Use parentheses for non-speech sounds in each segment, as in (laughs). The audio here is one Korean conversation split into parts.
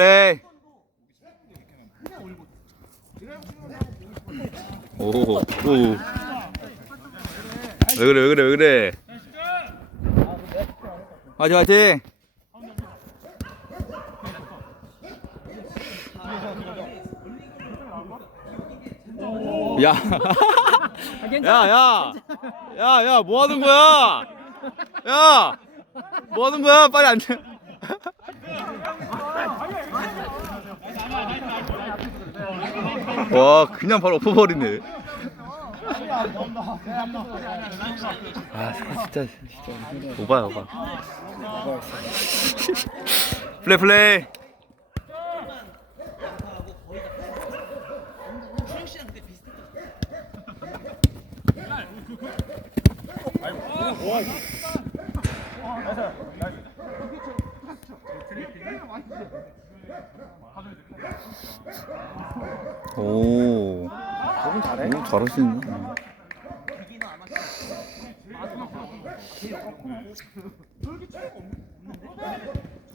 플레이. 오, 오. 왜 그래, 왜 그래, 왜 그래. 화이팅, 화이팅. 야, 야, 야, 야, 야, 뭐 하는 거야? 야, 뭐 하는 거야? 빨리 앉아. 와 그냥 바로 엎어버리네. 아 진짜 진짜. 오바야 오바. 플레이 플레이 오 조금 잘해. 오, 잘하시네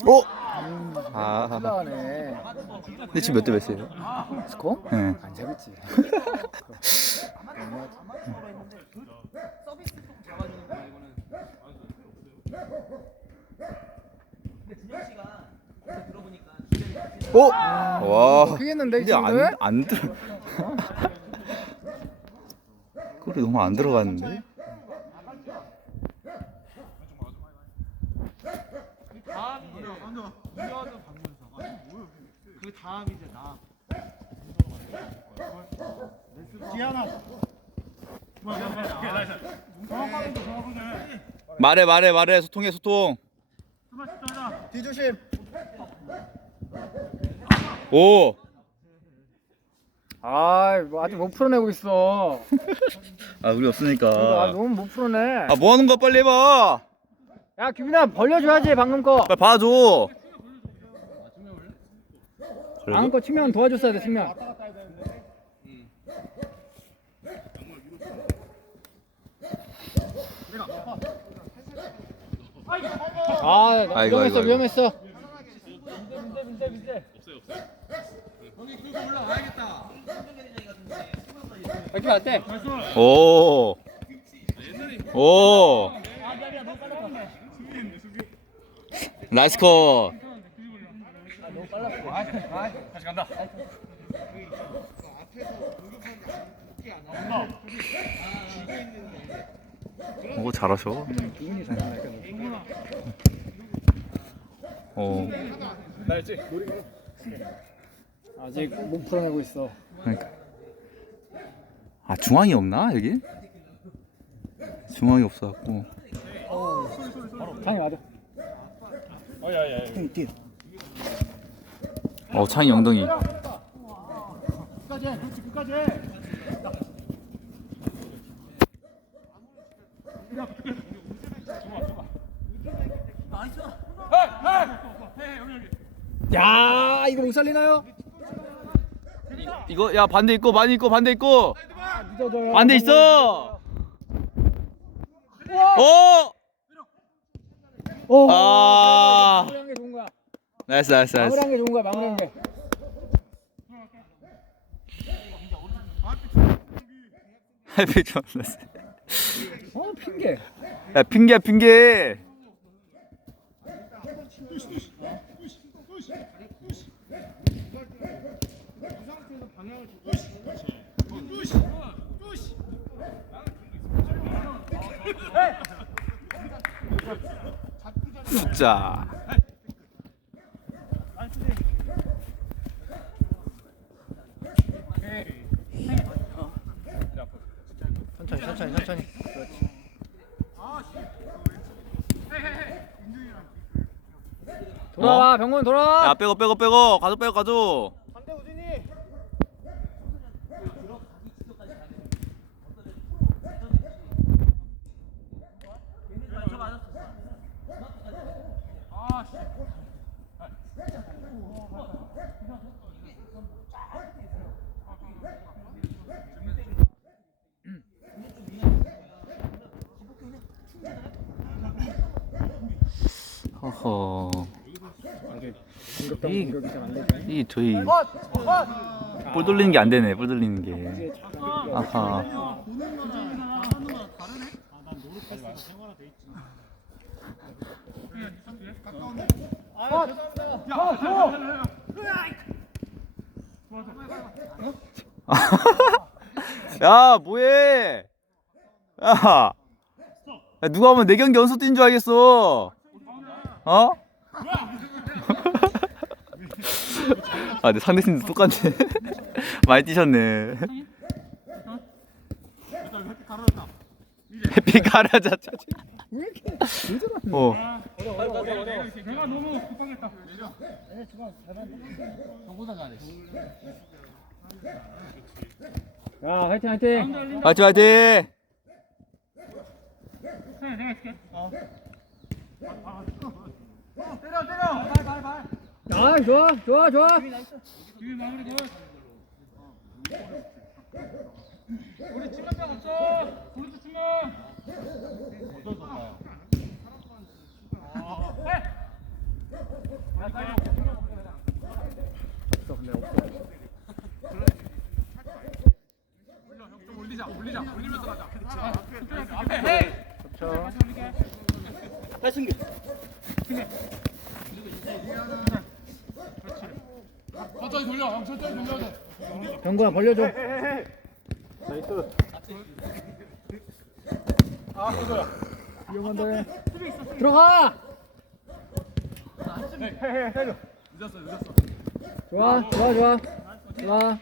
오! 아 올라가네. 근데 지금 몇 대 몇이에요? 스코? 네. 안 재밌지. (laughs) 오! 와 크겠는데 이 근데 안? 안 들어 골이 (laughs) 너무 안 들어갔는데? 말해 말해 말해 소통해 소통 뒤조심. 오 아, 뭐 아직 못 풀어내고 있어. 아 우리 아, 없으니까 너무 못 풀어내. 아 뭐 하는 거야 빨리 해봐 야, 규빈아 벌려줘야지 방금 거. 빨리 봐줘 방금 거 측면 도와줬어야 돼 측면. 아, 아이고, 위험했어, 아이고, 아이고. 위험했어. 이렇게 어때? 오. 오. 나이스 컷. 오 잘하셔. 기 분이 잘나니까. 어. 아직 못 풀어내고 있어. 그러니까. 아 중앙이 없나 여기? 중앙이 없어갖고. 장이 맞아. 어 창이 엉덩이. 야, 이거 못 살리나요? 이거 야 반대 있고 많이 있고 반대 있고 늦어져요. 반대 있어. 오. 오. 아. 마무리한 게 좋은 거야. 나이스 나이스 나이스. 마무리한 게 좋은 거야. 마무리한 게. 해피 존나스. 어, 핑계. 야 핑계야 핑계. 진짜. 천천히, 천천히, 천천히. 그렇지. 돌아와, 병원 돌아와. 야 빼고 빼고 빼고 가져 빼고 가져. 반대 우진이. 허허. 이-. 이 저희 볼 돌리는 게 안 되네. 볼 돌리는 게. 아하. 야, 뭐해? 야. 야, 누가 하면 내 경기 연속 뛴 줄 알겠어. 어? (laughs) 아, 근데 상대팀도 똑같네. (laughs) 많이 뛰셨네. (laughs) 해피 가라자. 왜 이렇게 늦어놨네. 어. 야 화이팅 화이팅. 화이팅 화이팅. 아 좋아 좋아 좋아. 없어 근데 없어. 그렇죠. 천천히 돌려, 형 천천히 돌려야 돼. 병구야 벌려줘. 위험한데. 들어가. 늦었어, 늦었어. 좋아 좋아 좋아 좋아.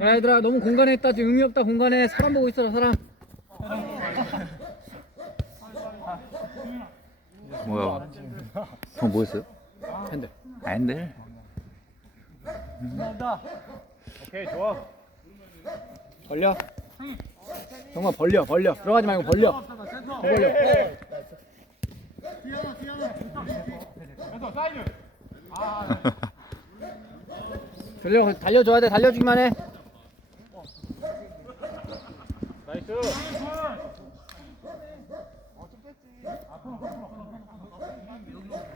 야 얘들아 너무 공간에 있다 지금 의미 없다 공간에 사람 보고 있어 사람 뭐야? 형 뭐였어요? 핸들. 핸들. 벌려. 정말 벌려 벌려. 들어가지 말고 벌려. 더 벌려 됐어, 사이드. 달려 달려줘야 돼. 달려주기만 해. 이걸로 보세요. 이거 이 카메라로.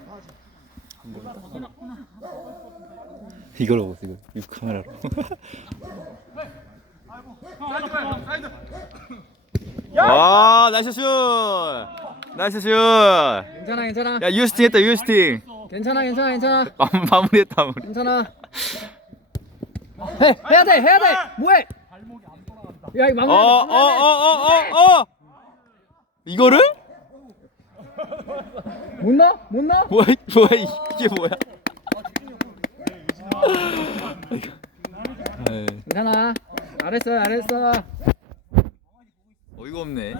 사 이드, 사이드. 와, 나이스 슛. 나이스 슛. 괜찮아 괜찮아 야, 유스팅 했다. 유스팅. 괜찮아 괜찮아 괜찮아 마, 마무리했다. 마무리. 괜찮아 해 해야 돼 해야 돼 뭐해 야 이거 어, 어, 어, 어, 어, 어. 이거를? 못 나? 못 나? 뭐야? 뭐야? 이게 뭐야? 에이, 괜찮아 잘했어 잘했어 어이가 없네.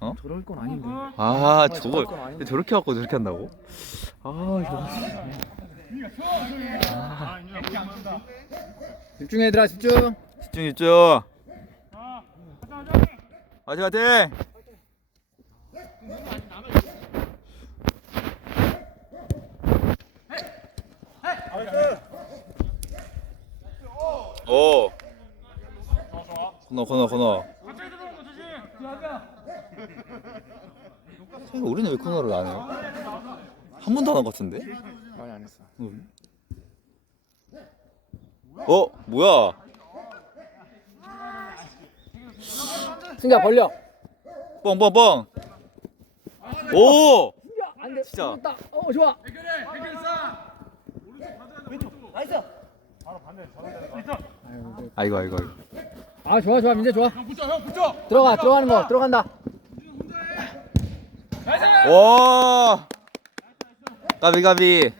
어? 저럴 건 아닌데 아, 저걸 저렇게 갖고 저렇게 한다고? 아, 이거. 집중해 얘들아 집중 집중 집중. 화이팅 화이팅. 오. 코너 코너 코너. 쟤 우리는 왜 코너를 안 해? 한 번도 안 한 것 같은데? 많이 안 했어 응. 어 뭐야? 승기야 벌려 뻥뻥뻥. 오. 승기야 안 돼 진짜. 어 좋아 아이고 아이고 아이고. 아 좋아 좋아 민재 좋아 형 붙여, 형 붙여. 들어가 들어가는 거 들어간다 와. 까비 까비.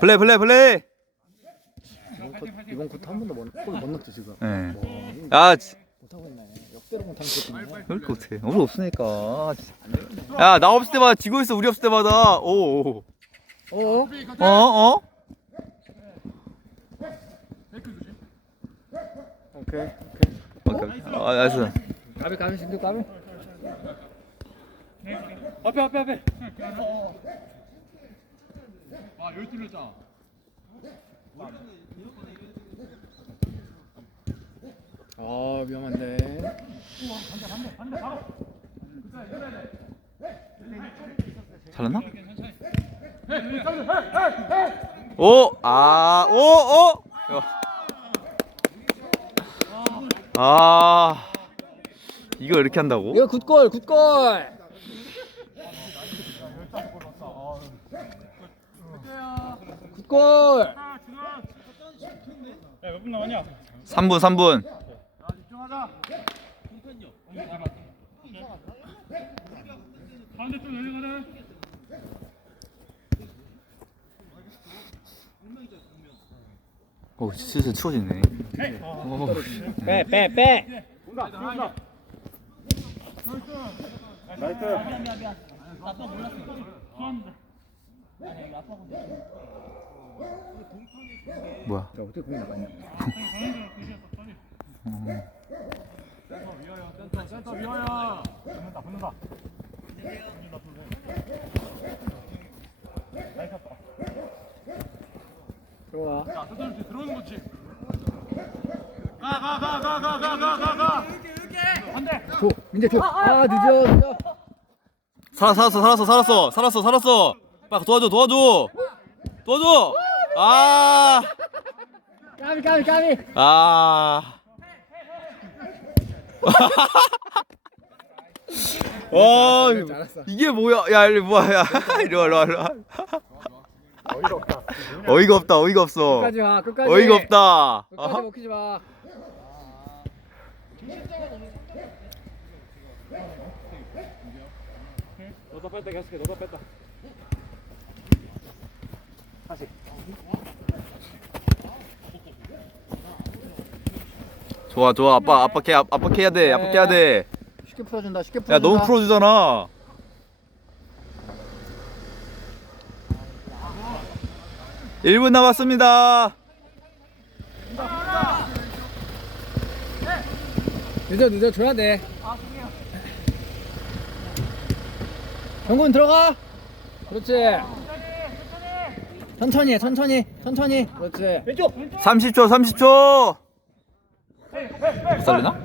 플레이 플레이 플레이. 이번 컷 컷한 번도 못 골못 넣었지 지금 예. 야, 지- 못하고 있네 역대로 못하는 거 못해? 우리 없으니까. 아, 진짜. 야, 나 없을 때마다 지고 있어. 우리 없을 때마다. 오. 오. 어어 어 어? 오케이 오케이 오케이. 아, 나이스. 까비 까비 신규 까비 앞에, 앞에, 앞에. 아, 여기 뚫렸잖아. 어 위험한데. 잘했나? 오, 아, 오, 오. 아, 이거 이렇게 한다고? 이거 굿골 굿골. 굿골. 야몇 분 남았냐 3분, 3분. 집중하자. 네. 그러니까요. 네. 네, 가운데 좀 내려가라. 오, 어, 슬슬 추워지네. 빼, 빼, 빼. 온다, 온다. 나이스. 아, 미안, 미안, 미안. 아빠 몰랐어. 수고합니다. 뭐야? 야, 어떻게 공이 나갔냐? 센터 미워요 붙는다 붙는다 들어와. 자 저들 이제 들어오는 거지 가가가가가가가가가 한대 줘 민재 줘. 아 늦어 늦어. 살았어, 살았어, 살았어, 살았어, 살았어. 빨리 도와줘, 도와줘, 도와줘. 아, 까비 까비 까비. 아. 와, 잘했어. 이게 뭐야? 야, 이리 뭐야? 야, (laughs) 이리 와, 이리 와, 이리 와. 어이가 없다 어이가 없다, 어이가 없어. 끝까지 와 끝까지. 어이가 없다. 끝까지 어? 먹히지 마. 너도 뺐다 계속해 너도 뺐다 다시 좋아, 좋아. 아빠, 아빠 캐, 아빠 캐야 돼. 아빠 캐야 돼. 쉽게 풀어준다 쉽게 풀어준다. 야, 너무 풀어주잖아. 일 분 남았습니다. 늦어 늦어 줘야 돼. 정군 들어가. 그렇지. 천천히 해 천천히 천천히. 그렇지. 왼쪽. 30초, 30초. 못 살리나?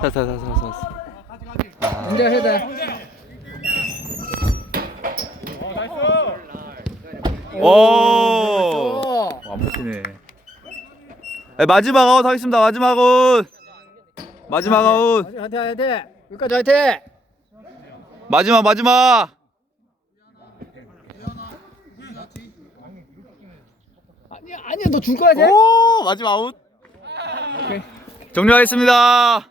살살, 살살, 살살. 이제 해야 돼. 오. 오. 안 먹히네. 에, 마지막 아웃 하겠습니다. 마지막 아웃. 마지막 아웃. 화이팅 화이팅. 끝까지 화이팅. 마지막 마지막. 아니야 너 줄 거야 돼. 오 마지막 아웃. 오케이. 종료하겠습니다.